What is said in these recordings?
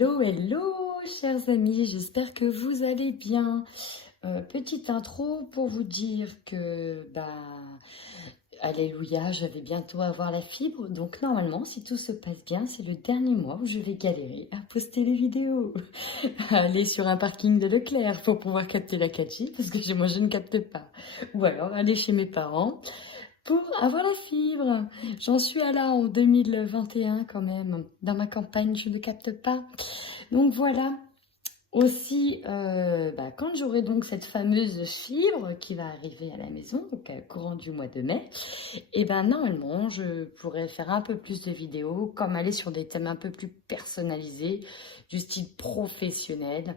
Hello, hello, chers amis, j'espère que vous allez bien. Petite intro pour vous dire que, alléluia, je vais bientôt avoir la fibre. Donc normalement, si tout se passe bien, c'est le dernier mois où je vais galérer à poster les vidéos. Aller sur un parking de Leclerc pour pouvoir capter la 4G, parce que moi je ne capte pas. Ou alors aller chez mes parents pour avoir la fibre. J'en suis à là en 2021 quand même. Dans ma campagne, je ne capte pas. Donc voilà. Aussi, quand j'aurai donc cette fameuse fibre qui va arriver à la maison, donc courant du mois de mai, et ben normalement, je pourrais faire un peu plus de vidéos, comme aller sur des thèmes un peu plus personnalisés, du style professionnel,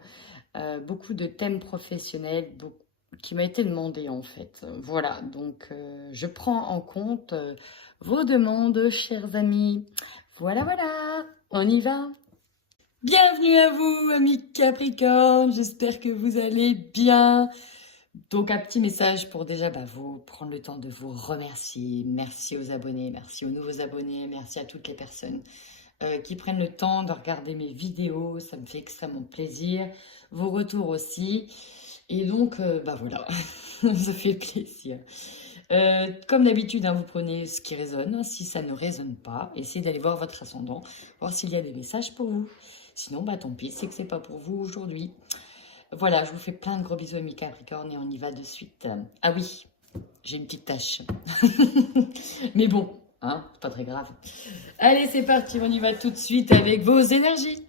beaucoup de thèmes professionnels, qui m'a été demandé en fait. Voilà, donc je prends en compte vos demandes, chers amis. Voilà, voilà, on y va. Bienvenue à vous, amis Capricorne, j'espère que vous allez bien. Donc un petit message pour déjà vous prendre le temps de vous remercier. Merci aux abonnés, merci aux nouveaux abonnés, merci à toutes les personnes qui prennent le temps de regarder mes vidéos, ça me fait extrêmement plaisir. Vos retours aussi. Et donc, voilà, ça fait plaisir. Comme d'habitude, vous prenez ce qui résonne. Si ça ne résonne pas, essayez d'aller voir votre ascendant, voir s'il y a des messages pour vous. Sinon, tant pis, c'est que c'est pas pour vous aujourd'hui. Voilà, je vous fais plein de gros bisous, amis Capricorne, et on y va de suite. Ah oui, j'ai une petite tâche. Mais bon, c'est pas très grave. Allez, c'est parti, on y va tout de suite avec vos énergies.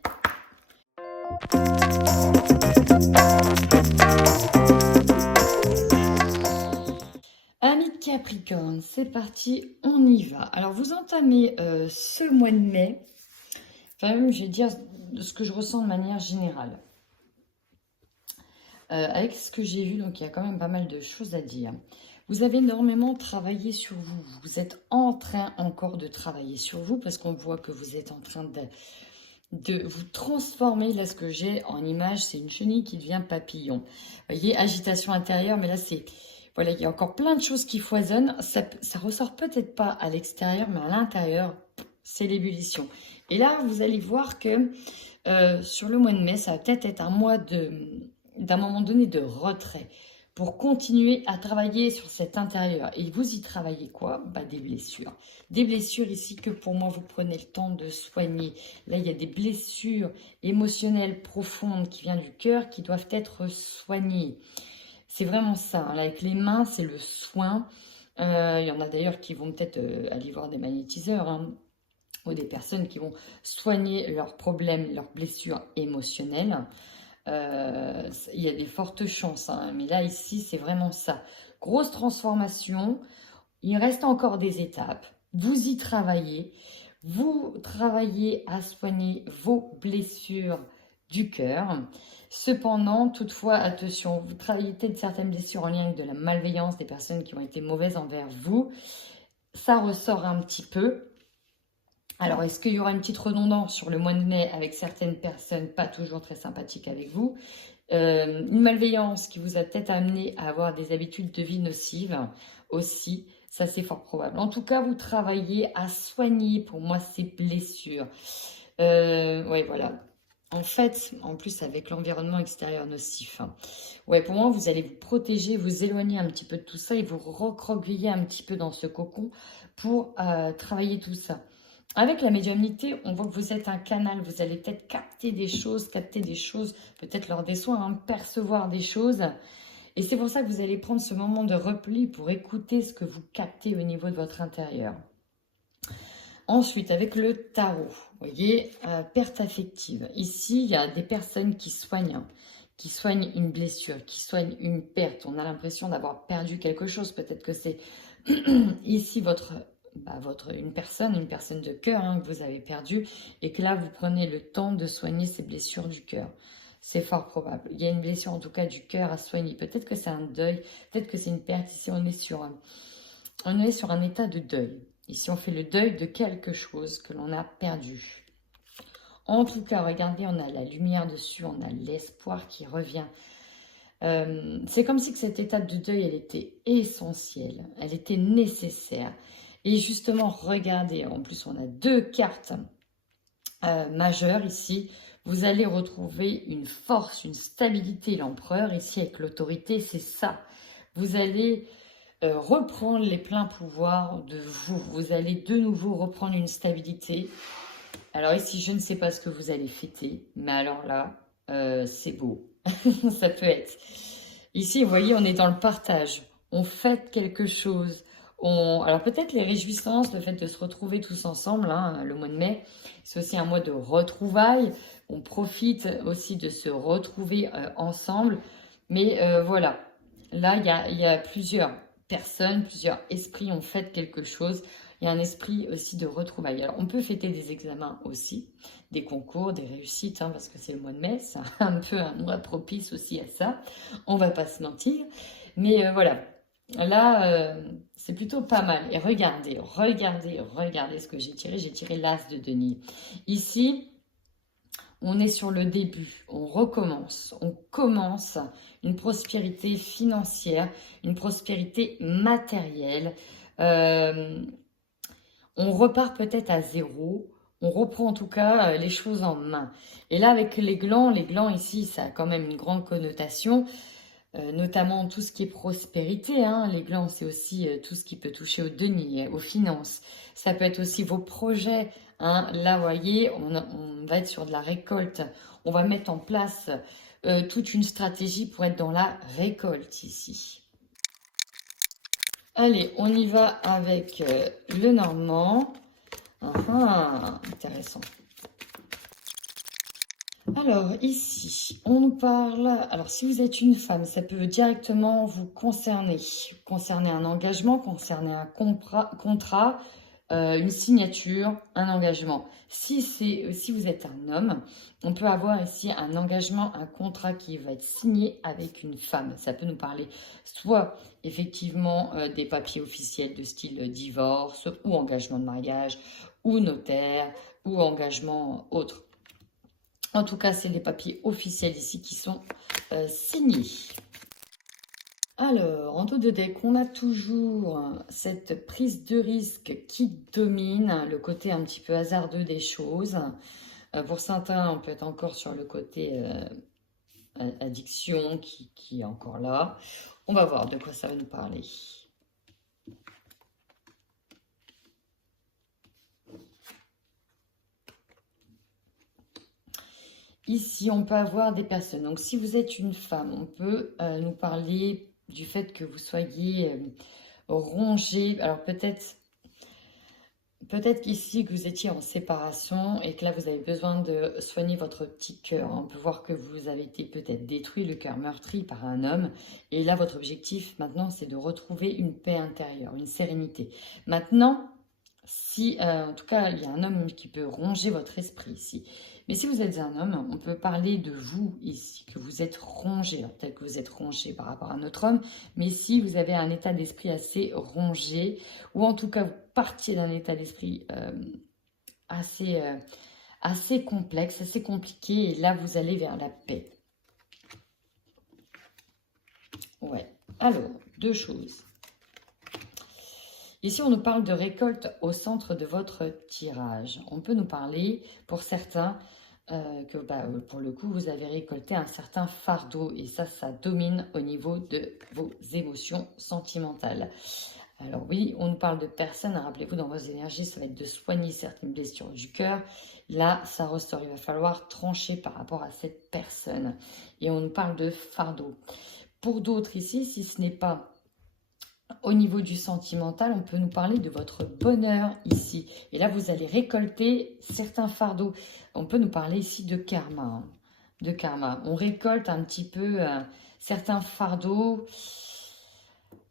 Amis Capricorne, c'est parti, on y va. Alors, vous entamez ce mois de mai, enfin même, je vais dire ce que je ressens de manière générale. Avec ce que j'ai vu, donc il y a quand même pas mal de choses à dire. Vous avez énormément travaillé sur vous. Vous êtes en train encore de travailler sur vous parce qu'on voit que vous êtes en train de vous transformer. Là, ce que j'ai en image, c'est une chenille qui devient papillon. Vous voyez, agitation intérieure, mais là, c'est... Voilà, il y a encore plein de choses qui foisonnent. Ça ressort peut-être pas à l'extérieur, mais à l'intérieur, c'est l'ébullition. Et là, vous allez voir que sur le mois de mai, ça va peut-être être un mois d'un moment donné de retrait pour continuer à travailler sur cet intérieur. Et vous y travaillez quoi? Des blessures. Des blessures ici que pour moi, vous prenez le temps de soigner. Là, il y a des blessures émotionnelles profondes qui viennent du cœur qui doivent être soignées. C'est vraiment ça. Là, avec les mains, c'est le soin. Il y en a d'ailleurs qui vont peut-être aller voir des magnétiseurs, ou des personnes qui vont soigner leurs problèmes, leurs blessures émotionnelles. Il y a des fortes chances, mais là, ici, c'est vraiment ça. Grosse transformation. Il reste encore des étapes. Vous y travaillez. Vous travaillez à soigner vos blessures du cœur. Cependant, toutefois, attention, vous travaillez peut-être certaines blessures en lien avec de la malveillance, des personnes qui ont été mauvaises envers vous. Ça ressort un petit peu. Alors, est-ce qu'il y aura une petite redondance sur le mois de mai avec certaines personnes pas toujours très sympathiques avec vous? Une malveillance qui vous a peut-être amené à avoir des habitudes de vie nocives aussi, ça c'est fort probable. En tout cas, vous travaillez à soigner pour moi ces blessures. Ouais, voilà. En fait, en plus avec l'environnement extérieur nocif. Ouais, pour moi, vous allez vous protéger, vous éloigner un petit peu de tout ça et vous recroqueviller un petit peu dans ce cocon pour travailler tout ça. Avec la médiumnité, on voit que vous êtes un canal, vous allez peut-être capter des choses, peut-être lors des soins, percevoir des choses. Et c'est pour ça que vous allez prendre ce moment de repli pour écouter ce que vous captez au niveau de votre intérieur. Ensuite, avec le tarot, vous voyez, perte affective. Ici, il y a des personnes qui soignent une blessure, qui soignent une perte. On a l'impression d'avoir perdu quelque chose. Peut-être que c'est ici une personne de cœur que vous avez perdue et que là, vous prenez le temps de soigner ces blessures du cœur. C'est fort probable. Il y a une blessure en tout cas du cœur à soigner. Peut-être que c'est un deuil, peut-être que c'est une perte. Ici, on est sur un état de deuil. Ici, on fait le deuil de quelque chose que l'on a perdu. En tout cas, regardez, on a la lumière dessus, on a l'espoir qui revient. C'est comme si que cette étape de deuil, elle était essentielle, elle était nécessaire. Et justement, regardez, en plus, on a deux cartes majeures ici Vous allez retrouver une force, une stabilité. L'empereur, ici, avec l'autorité, c'est ça. Vous allez reprendre les pleins pouvoirs de vous. Vous allez de nouveau reprendre une stabilité. Alors ici, je ne sais pas ce que vous allez fêter, mais alors là, c'est beau. Ça peut être. Ici, vous voyez, on est dans le partage. On fête quelque chose. Alors peut-être les réjouissances, le fait de se retrouver tous ensemble, hein, le mois de mai, c'est aussi un mois de retrouvailles. On profite aussi de se retrouver ensemble. Mais voilà, là, il y a plusieurs personnes, plusieurs esprits ont fait quelque chose. Il y a un esprit aussi de retrouvailles. Alors, on peut fêter des examens aussi, des concours, des réussites, hein, parce que c'est le mois de mai, c'est un peu un mois propice aussi à ça. On va pas se mentir. Mais voilà, là, c'est plutôt pas mal. Et regardez, regardez, regardez ce que j'ai tiré. J'ai tiré l'as de denier. Ici, on est sur le début, on recommence, on commence une prospérité financière, une prospérité matérielle. On repart peut-être à zéro, on reprend en tout cas les choses en main. Et là avec les glands ici, ça a quand même une grande connotation, notamment tout ce qui est prospérité. Hein. Les glands, c'est aussi tout ce qui peut toucher aux deniers, aux finances. Ça peut être aussi vos projets. Hein. Là, vous voyez, on va être sur de la récolte. On va mettre en place toute une stratégie pour être dans la récolte ici. Allez, on y va avec le normand. Intéressant. Alors, ici, on nous parle... Alors, si vous êtes une femme, ça peut directement vous concerner. Concerner un engagement, concerner un contrat, une signature, un engagement. Si vous êtes un homme, on peut avoir ici un engagement, un contrat qui va être signé avec une femme. Ça peut nous parler soit effectivement des papiers officiels de style divorce ou engagement de mariage ou notaire ou engagement autre. En tout cas, c'est les papiers officiels ici qui sont signés. Alors, en tout de deck, on a toujours cette prise de risque qui domine, le côté un petit peu hasardeux des choses. Pour certains, on peut être encore sur le côté addiction qui est encore là. On va voir de quoi ça va nous parler. Ici, on peut avoir des personnes. Donc, si vous êtes une femme, on peut nous parler du fait que vous soyez rongé. Alors, peut-être qu'ici, que vous étiez en séparation et que là, vous avez besoin de soigner votre petit cœur. On peut voir que vous avez été peut-être détruit, le cœur meurtri par un homme. Et là, votre objectif, maintenant, c'est de retrouver une paix intérieure, une sérénité. Maintenant, si, en tout cas, il y a un homme qui peut ronger votre esprit ici. Mais si vous êtes un homme, on peut parler de vous ici, que vous êtes rongé. Peut-être que vous êtes rongé par rapport à un autre homme, mais si vous avez un état d'esprit assez rongé, ou en tout cas vous partiez d'un état d'esprit assez complexe, assez compliqué, et là vous allez vers la paix. Ouais, alors, deux choses. Ici, on nous parle de récolte au centre de votre tirage. On peut nous parler, pour certains, que pour le coup, vous avez récolté un certain fardeau. Et ça domine au niveau de vos émotions sentimentales. Alors oui, on nous parle de personnes. Rappelez-vous, dans vos énergies, ça va être de soigner certaines blessures du cœur. Là, ça ressort. Il va falloir trancher par rapport à cette personne. Et on nous parle de fardeau. Pour d'autres ici, si ce n'est pas au niveau du sentimental, on peut nous parler de votre bonheur ici. Et là, vous allez récolter certains fardeaux. On peut nous parler ici de karma. Hein, de karma. On récolte un petit peu certains fardeaux,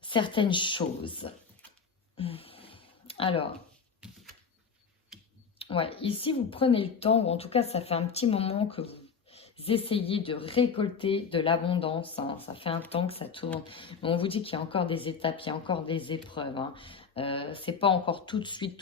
certaines choses. Alors, ouais, ici, vous prenez le temps, ou en tout cas, ça fait un petit moment que vous essayez de récolter de l'abondance. Hein. Ça fait un temps que ça tourne. On vous dit qu'il y a encore des étapes, il y a encore des épreuves. Hein. C'est pas encore tout de suite,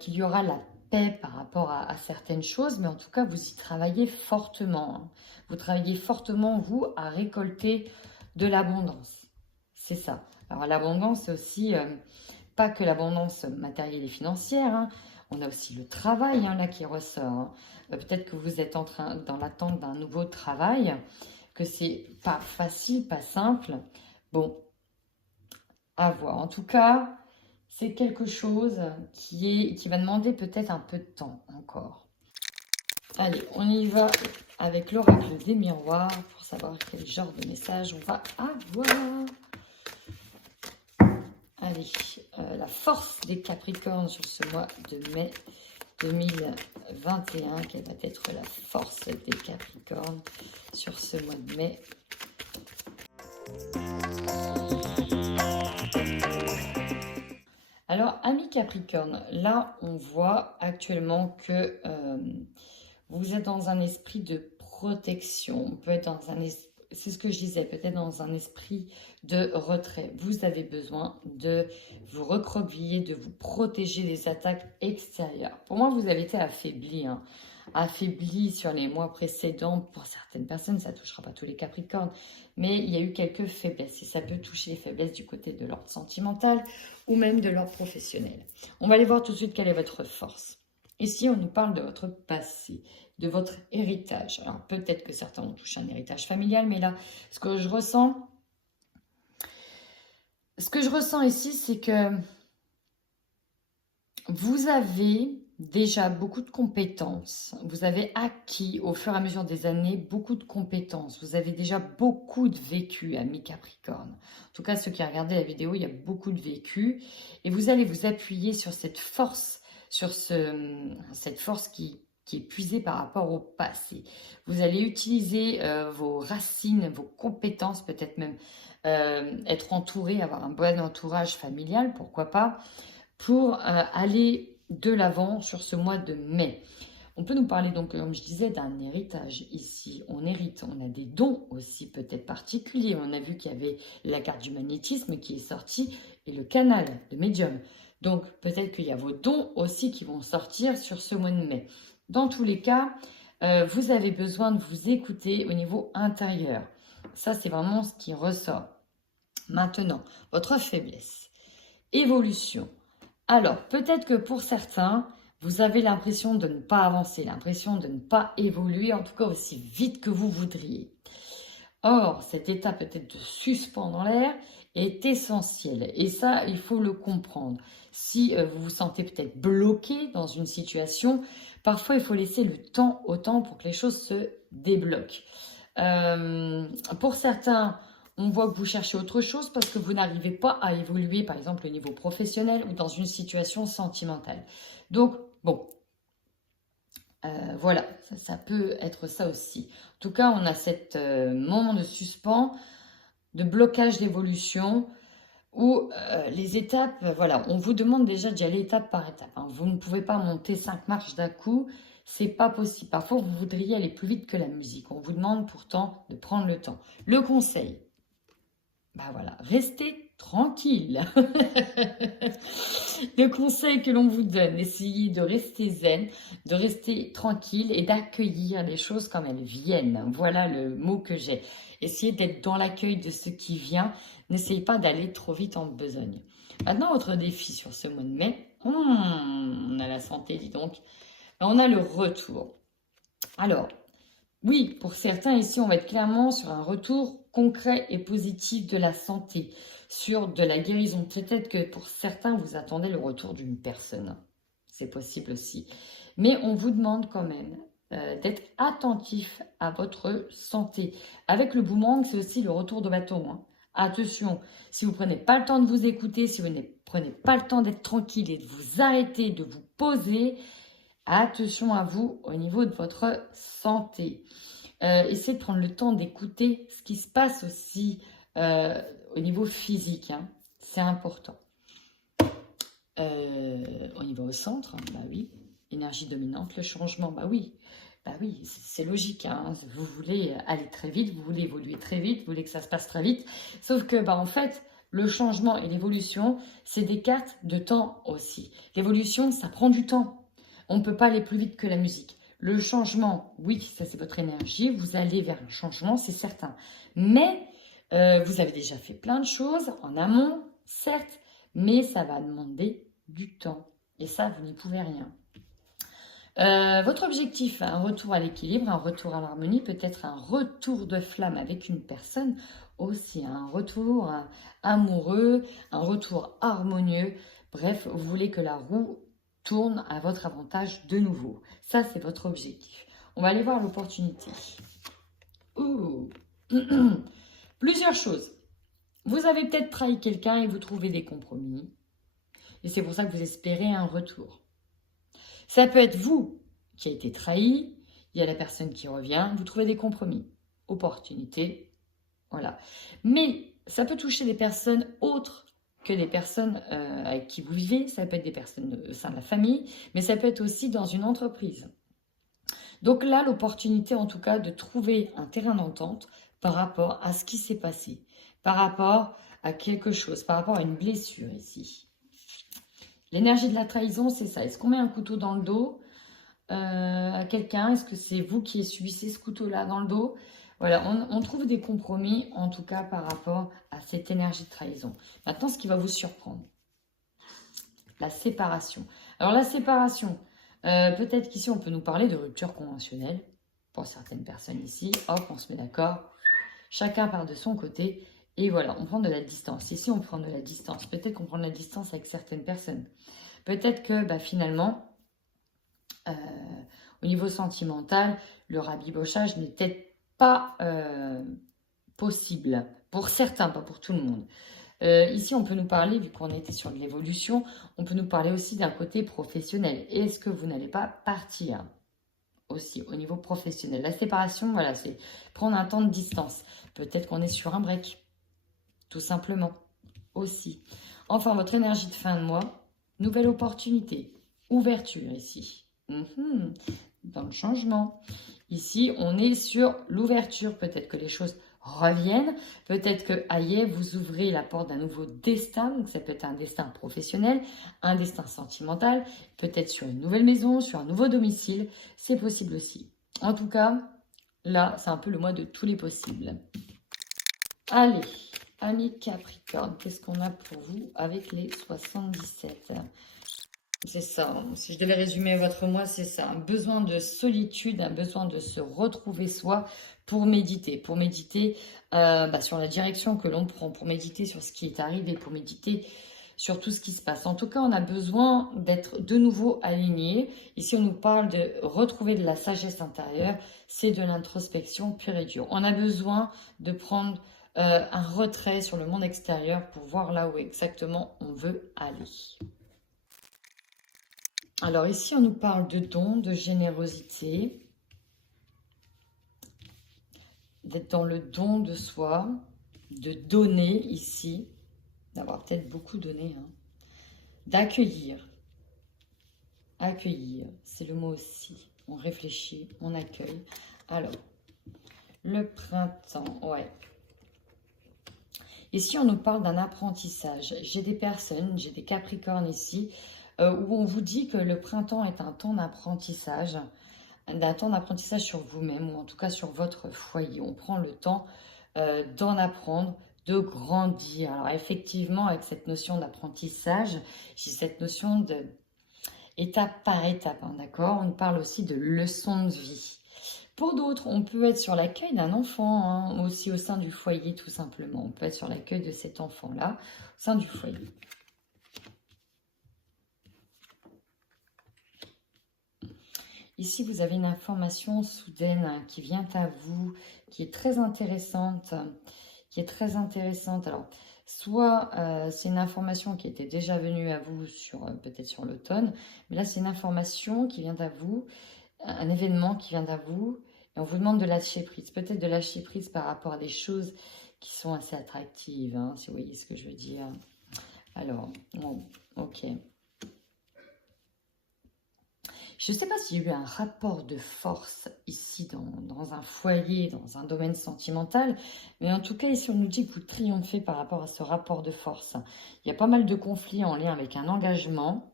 qu'il y aura la paix par rapport à certaines choses, mais en tout cas, vous y travaillez fortement. Hein. Vous travaillez fortement, vous, à récolter de l'abondance. C'est ça. Alors, l'abondance, c'est aussi pas que l'abondance matérielle et financière. Hein. On a aussi le travail hein, là qui ressort. Hein. Peut-être que vous êtes dans l'attente d'un nouveau travail, que c'est pas facile, pas simple. Bon, à voir. En tout cas, c'est quelque chose qui va demander peut-être un peu de temps encore. Allez, on y va avec l'oracle des miroirs pour savoir quel genre de message on va avoir. Allez, la force des Capricornes sur ce mois de mai 2021. Quelle va être la force des Capricornes sur ce mois de mai? Alors, amis Capricorne, là, on voit actuellement que vous êtes dans un esprit de protection. On peut être dans un esprit, c'est ce que je disais, peut-être dans un esprit de retrait. Vous avez besoin de vous recroqueviller, de vous protéger des attaques extérieures. Pour moi, vous avez été affaibli, hein. Affaibli sur les mois précédents. Pour certaines personnes, ça ne touchera pas tous les Capricornes, mais il y a eu quelques faiblesses. Et ça peut toucher les faiblesses du côté de l'ordre sentimental ou même de l'ordre professionnel. On va aller voir tout de suite quelle est votre force. Ici, on nous parle de votre passé, de votre héritage. Alors, peut-être que certains ont touché un héritage familial, mais là, ce que je ressens ici, c'est que vous avez déjà beaucoup de compétences. Vous avez acquis au fur et à mesure des années beaucoup de compétences. Vous avez déjà beaucoup de vécu, amis Capricorne. En tout cas, ceux qui ont regardé la vidéo, il y a beaucoup de vécu. Et vous allez vous appuyer sur cette force, sur cette force qui est puisée par rapport au passé. Vous allez utiliser vos racines, vos compétences, peut-être même être entouré, avoir un bon entourage familial, pourquoi pas, pour aller de l'avant sur ce mois de mai. On peut nous parler donc, comme je disais, d'un héritage ici. On hérite, on a des dons aussi peut-être particuliers. On a vu qu'il y avait la carte du magnétisme qui est sortie et le canal de médium. Donc peut-être qu'il y a vos dons aussi qui vont sortir sur ce mois de mai. Dans tous les cas, vous avez besoin de vous écouter au niveau intérieur. Ça, c'est vraiment ce qui ressort. Maintenant, votre faiblesse. Évolution. Alors, peut-être que pour certains, vous avez l'impression de ne pas avancer, l'impression de ne pas évoluer, en tout cas aussi vite que vous voudriez. Or, cet état peut-être de suspens dans l'air est essentiel. Et ça, il faut le comprendre. Si vous vous sentez peut-être bloqué dans une situation, parfois il faut laisser le temps au temps pour que les choses se débloquent. Pour certains, on voit que vous cherchez autre chose parce que vous n'arrivez pas à évoluer, par exemple, au niveau professionnel ou dans une situation sentimentale. Donc, bon, voilà, ça peut être ça aussi. En tout cas, on a cet moment de suspens, de blocage d'évolution, où les étapes, voilà, on vous demande déjà d'y aller étape par étape. Hein. Vous ne pouvez pas monter 5 marches d'un coup, c'est pas possible. Parfois, vous voudriez aller plus vite que la musique. On vous demande pourtant de prendre le temps. Le conseil, bah voilà, restez tranquille. Le conseil que l'on vous donne, essayez de rester zen, de rester tranquille et d'accueillir les choses comme elles viennent. Voilà le mot que j'ai. Essayez d'être dans l'accueil de ce qui vient. N'essayez pas d'aller trop vite en besogne. Maintenant, votre défi sur ce mois de mai, on a la santé, dis donc. On a le retour. Alors, oui, pour certains ici, on va être clairement sur un retour concret et positif de la santé, sur de la guérison. Peut-être que pour certains, vous attendez le retour d'une personne. C'est possible aussi. Mais on vous demande quand même d'être attentif à votre santé. Avec le boomerang, c'est aussi le retour de bâton. Hein. Attention, si vous ne prenez pas le temps de vous écouter, si vous ne prenez pas le temps d'être tranquille et de vous arrêter, de vous poser, attention à vous au niveau de votre santé. Essayez de prendre le temps d'écouter ce qui se passe aussi au niveau physique. Hein. C'est important. On y va au centre, bah oui. Énergie dominante, le changement, bah oui. Bah oui, c'est logique. Hein. Vous voulez aller très vite, vous voulez évoluer très vite, vous voulez que ça se passe très vite. Sauf que, bah en fait, le changement et l'évolution, c'est des cartes de temps aussi. L'évolution, ça prend du temps. On ne peut pas aller plus vite que la musique. Le changement, oui, ça c'est votre énergie. Vous allez vers un changement, c'est certain. Mais vous avez déjà fait plein de choses en amont, certes, mais ça va demander du temps. Et ça, vous n'y pouvez rien. Votre objectif, un retour à l'équilibre, un retour à l'harmonie, peut-être un retour de flamme avec une personne, aussi un retour amoureux, un retour harmonieux. Bref, vous voulez que la roue tourne à votre avantage de nouveau. Ça, c'est votre objectif. On va aller voir l'opportunité. Ouh. Plusieurs choses. Vous avez peut-être trahi quelqu'un et vous trouvez des compromis. Et c'est pour ça que vous espérez un retour. Ça peut être vous qui a été trahi, il y a la personne qui revient, vous trouvez des compromis, opportunités, voilà. Mais ça peut toucher des personnes autres que des personnes avec qui vous vivez, ça peut être des personnes au sein de la famille, mais ça peut être aussi dans une entreprise. Donc là, l'opportunité en tout cas de trouver un terrain d'entente par rapport à ce qui s'est passé, par rapport à quelque chose, par rapport à une blessure ici. L'énergie de la trahison, c'est ça. Est-ce qu'on met un couteau dans le dos à quelqu'un? Est-ce que c'est vous qui subissez ce couteau-là dans le dos? Voilà, on trouve des compromis, en tout cas par rapport à cette énergie de trahison. Maintenant, ce qui va vous surprendre, la séparation. Alors la séparation, peut-être qu'ici, on peut nous parler de rupture conventionnelle. Pour certaines personnes ici, hop, on se met d'accord. Chacun part de son côté. Et voilà, on prend de la distance. Ici, on prend de la distance. Peut-être qu'on prend de la distance avec certaines personnes. Peut-être que finalement, au niveau sentimental, le rabibochage n'est peut-être pas possible. Pour certains, pas pour tout le monde. Ici, on peut nous parler, vu qu'on était sur de l'évolution, on peut nous parler aussi d'un côté professionnel. Est-ce que vous n'allez pas partir aussi au niveau professionnel? La séparation, voilà, c'est prendre un temps de distance. Peut-être qu'on est sur un break. Tout simplement, aussi. Enfin, votre énergie de fin de mois, nouvelle opportunité, ouverture ici. Dans le changement. Ici, on est sur l'ouverture. Peut-être que les choses reviennent. Peut-être que, aïe, vous ouvrez la porte d'un nouveau destin. Donc, ça peut être un destin professionnel, un destin sentimental. Peut-être sur une nouvelle maison, sur un nouveau domicile. C'est possible aussi. En tout cas, là, c'est un peu le mois de tous les possibles. Allez. Amis Capricorne, qu'est-ce qu'on a pour vous avec les 77? C'est ça, si je devais résumer votre mois, c'est ça. Un besoin de solitude, un besoin de se retrouver soi pour méditer. Pour méditer sur la direction que l'on prend, pour méditer sur ce qui est arrivé, pour méditer sur tout ce qui se passe. En tout cas, on a besoin d'être de nouveau aligné. Ici, on nous parle de retrouver de la sagesse intérieure. C'est de l'introspection pure et dure. On a besoin de prendre un retrait sur le monde extérieur pour voir là où exactement on veut aller. Alors ici, on nous parle de dons, de générosité, d'être dans le don de soi, de donner ici, d'avoir peut-être beaucoup donné, hein, d'accueillir. Accueillir, c'est le mot aussi. On réfléchit, on accueille. Alors, le printemps, ouais. Ici, on nous parle d'un apprentissage. J'ai des personnes, j'ai des capricornes ici, où on vous dit que le printemps est un temps d'apprentissage sur vous-même, ou en tout cas sur votre foyer. On prend le temps d'en apprendre, de grandir. Alors effectivement, avec cette notion d'apprentissage, j'ai cette notion de étape par étape, hein, d'accord? On parle aussi de leçons de vie. Pour d'autres, on peut être sur l'accueil d'un enfant, hein, aussi au sein du foyer, tout simplement. On peut être sur l'accueil de cet enfant-là, au sein du foyer. Ici, vous avez une information soudaine hein, qui vient à vous, qui est très intéressante. Alors, soit c'est une information qui était déjà venue à vous peut-être sur l'automne, mais là, c'est une information qui vient à vous, un événement qui vient à vous, et on vous demande de lâcher prise. Peut-être de lâcher prise par rapport à des choses qui sont assez attractives, hein, si vous voyez ce que je veux dire. Alors, bon, ok. Je ne sais pas s'il y a eu un rapport de force ici dans un foyer, dans un domaine sentimental, mais en tout cas ici on nous dit que vous triomphez par rapport à ce rapport de force. Il y a pas mal de conflits en lien avec un engagement,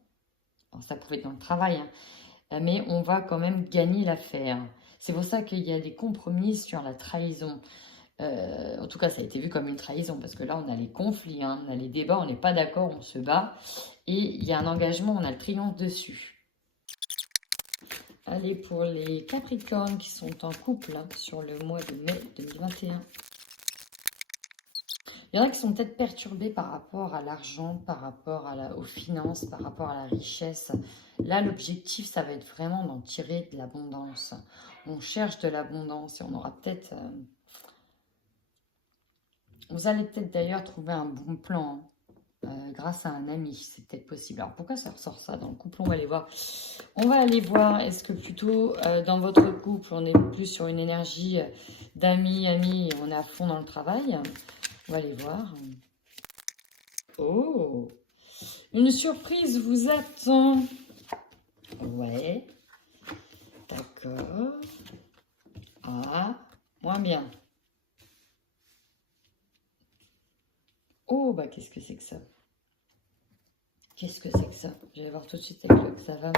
alors, ça pouvait être dans le travail, hein, mais on va quand même gagner l'affaire. C'est pour ça qu'il y a des compromis sur la trahison. En tout cas, ça a été vu comme une trahison, parce que là, on a les conflits, hein, on a les débats, on n'est pas d'accord, on se bat. Et il y a un engagement, on a le triomphe dessus. Allez, pour les Capricornes qui sont en couple hein, sur le mois de mai 2021. Il y en a qui sont peut-être perturbés par rapport à l'argent, par rapport aux finances, par rapport à la richesse. Là, l'objectif, ça va être vraiment d'en tirer de l'abondance. On cherche de l'abondance et on aura peut-être... Vous allez peut-être d'ailleurs trouver un bon plan grâce à un ami, c'est peut-être possible. Alors pourquoi ça ressort ça dans le couple? On va aller voir. On va aller voir, est-ce que plutôt dans votre couple, on est plus sur une énergie d'amis, amis, et on est à fond dans le travail? On va aller voir. Oh, une surprise vous attend. Ouais, d'accord. Ah, moins bien. Oh, bah qu'est-ce que c'est que ça? Qu'est-ce que c'est que ça? Je vais voir tout de suite avec le ça va.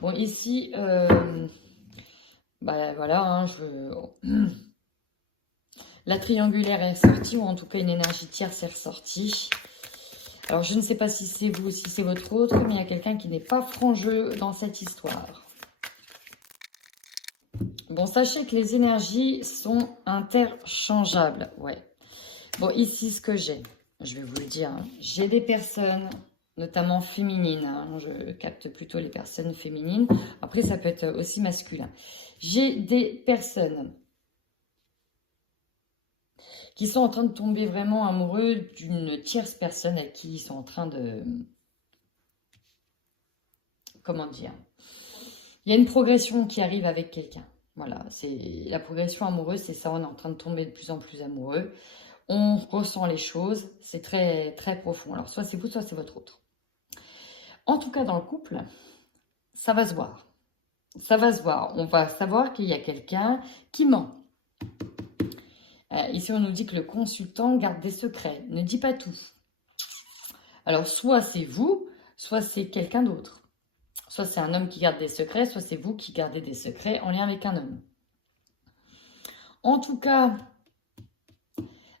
Bon, ici, bah voilà, hein, la triangulaire est sortie, ou en tout cas une énergie tierce est ressortie. Alors, je ne sais pas si c'est vous ou si c'est votre autre, mais il y a quelqu'un qui n'est pas franc jeu dans cette histoire. Bon, sachez que les énergies sont interchangeables. Ouais. Bon, ici, ce que j'ai, je vais vous le dire, hein, j'ai des personnes, notamment féminines. Hein, je capte plutôt les personnes féminines. Après, ça peut être aussi masculin. J'ai des personnes qui sont en train de tomber vraiment amoureux d'une tierce personne avec qui ils sont en train de... Comment dire? Il y a une progression qui arrive avec quelqu'un. Voilà, c'est la progression amoureuse, c'est ça, on est en train de tomber de plus en plus amoureux. On ressent les choses, c'est très, très profond. Alors, soit c'est vous, soit c'est votre autre. En tout cas, dans le couple, ça va se voir. Ça va se voir. On va savoir qu'il y a quelqu'un qui ment. Ici, on nous dit que le consultant garde des secrets, ne dit pas tout. Alors, soit c'est vous, soit c'est quelqu'un d'autre. Soit c'est un homme qui garde des secrets, soit c'est vous qui gardez des secrets en lien avec un homme. En tout cas,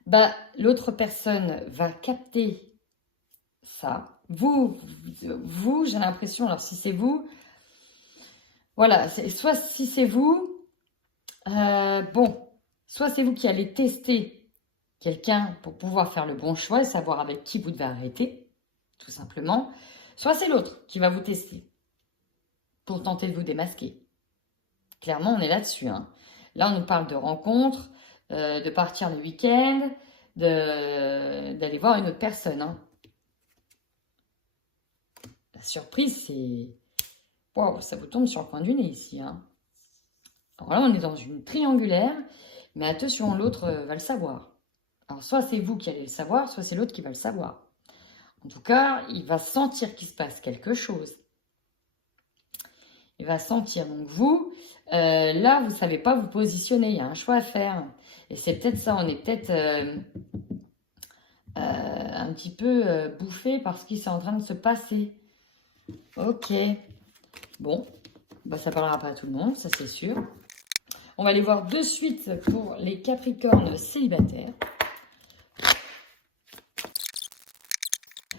bah, l'autre personne va capter ça. Vous j'ai l'impression, alors si c'est vous, voilà, soit si c'est vous, bon, soit c'est vous qui allez tester quelqu'un pour pouvoir faire le bon choix et savoir avec qui vous devez arrêter, tout simplement. Soit c'est l'autre qui va vous tester pour tenter de vous démasquer. Clairement, on est là-dessus. Hein. Là, on nous parle de rencontres, de partir le week-end, d'aller voir une autre personne. Hein. La surprise, c'est... Waouh, ça vous tombe sur le coin du nez ici. Hein. Alors là, on est dans une triangulaire, mais attention, l'autre va le savoir. Alors, soit c'est vous qui allez le savoir, soit c'est l'autre qui va le savoir. En tout cas, il va sentir qu'il se passe quelque chose. Il va sentir. Donc vous, là, vous ne savez pas vous positionner. Il y a un choix à faire. Et c'est peut-être ça. On est peut-être un petit peu bouffé par ce qui est en train de se passer. Ok. Bon. Bah, ça ne parlera pas à tout le monde, ça c'est sûr. On va aller voir de suite pour les Capricornes célibataires.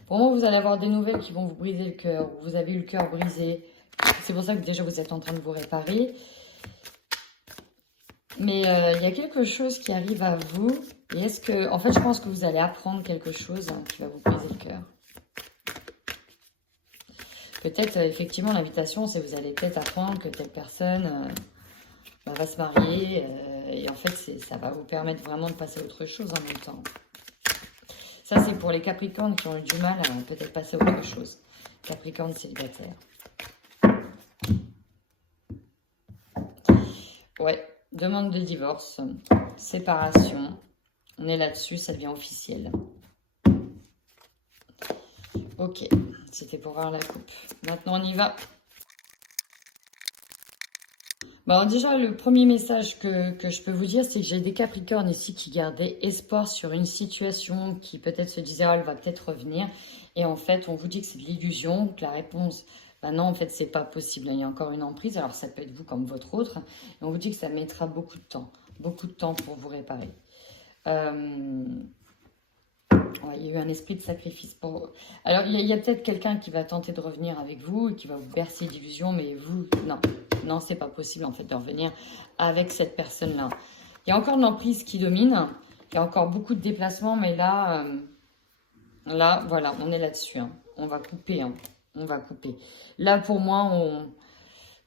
Pour moi, vous allez avoir des nouvelles qui vont vous briser le cœur. Vous avez eu le cœur brisé. C'est pour ça que déjà vous êtes en train de vous réparer. Mais il y a quelque chose qui arrive à vous. Et est-ce que... En fait, je pense que vous allez apprendre quelque chose hein, qui va vous briser le cœur. Peut-être, effectivement, l'invitation, c'est que vous allez peut-être apprendre que telle personne va se marier. Et en fait, ça va vous permettre vraiment de passer à autre chose en même temps. Ça, c'est pour les Capricornes qui ont eu du mal à peut-être passer à autre chose. Capricorne célibataire. Ouais, demande de divorce, séparation. On est là-dessus, ça devient officiel. Ok, c'était pour voir la coupe. Maintenant, on y va. Bon, alors déjà, le premier message que je peux vous dire, c'est que j'ai des Capricornes ici qui gardaient espoir sur une situation qui peut-être se disait, ah, elle va peut-être revenir. Et en fait, on vous dit que c'est de l'illusion, que la réponse Bah non, en fait, c'est pas possible. Il y a encore une emprise. Alors, ça peut être vous comme votre autre. Et on vous dit que ça mettra beaucoup de temps. Beaucoup de temps pour vous réparer. Ouais, il y a eu un esprit de sacrifice. Alors, il y a peut-être quelqu'un qui va tenter de revenir avec vous et qui va vous bercer d'illusions, mais vous, non. Non, c'est pas possible, en fait, de revenir avec cette personne-là. Il y a encore de l'emprise qui domine. Il y a encore beaucoup de déplacements, mais là, voilà, on est là-dessus. Hein. On va couper, hein. On va couper. Là, pour moi,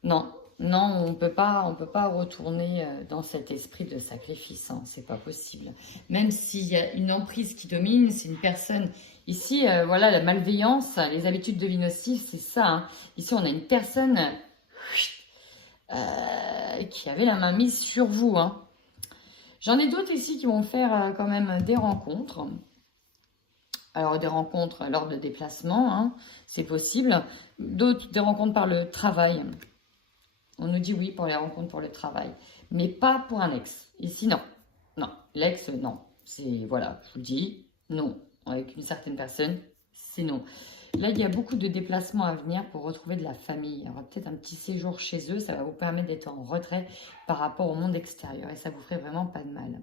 non, non, on peut pas retourner dans cet esprit de sacrifice. Hein. C'est pas possible. Même s'il y a une emprise qui domine, c'est une personne. Ici, voilà, la malveillance, les habitudes de vie nocives, c'est ça. Hein. Ici, on a une personne qui avait la main mise sur vous. Hein. J'en ai d'autres ici qui vont faire quand même des rencontres. Alors, des rencontres lors de déplacements, hein, c'est possible. D'autres, des rencontres par le travail. On nous dit oui pour les rencontres pour le travail. Mais pas pour un ex. Ici, non. Non. L'ex, non. C'est, voilà, je vous dis, non. Avec une certaine personne, c'est non. Là, il y a beaucoup de déplacements à venir pour retrouver de la famille. Il y aura peut-être un petit séjour chez eux. Ça va vous permettre d'être en retrait par rapport au monde extérieur. Et ça vous ferait vraiment pas de mal.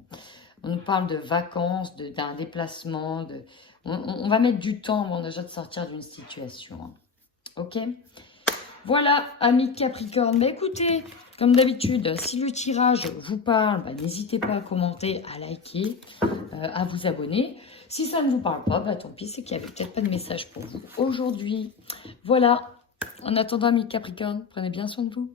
On nous parle de vacances, d'un déplacement. On va mettre du temps avant déjà de sortir d'une situation. Hein. Ok ? Voilà, amis Capricorne. Mais écoutez, comme d'habitude, si le tirage vous parle, bah, n'hésitez pas à commenter, à liker, à vous abonner. Si ça ne vous parle pas, bah, tant pis, c'est qu'il n'y avait peut-être pas de message pour vous aujourd'hui. Voilà, en attendant, amis Capricorne, prenez bien soin de vous.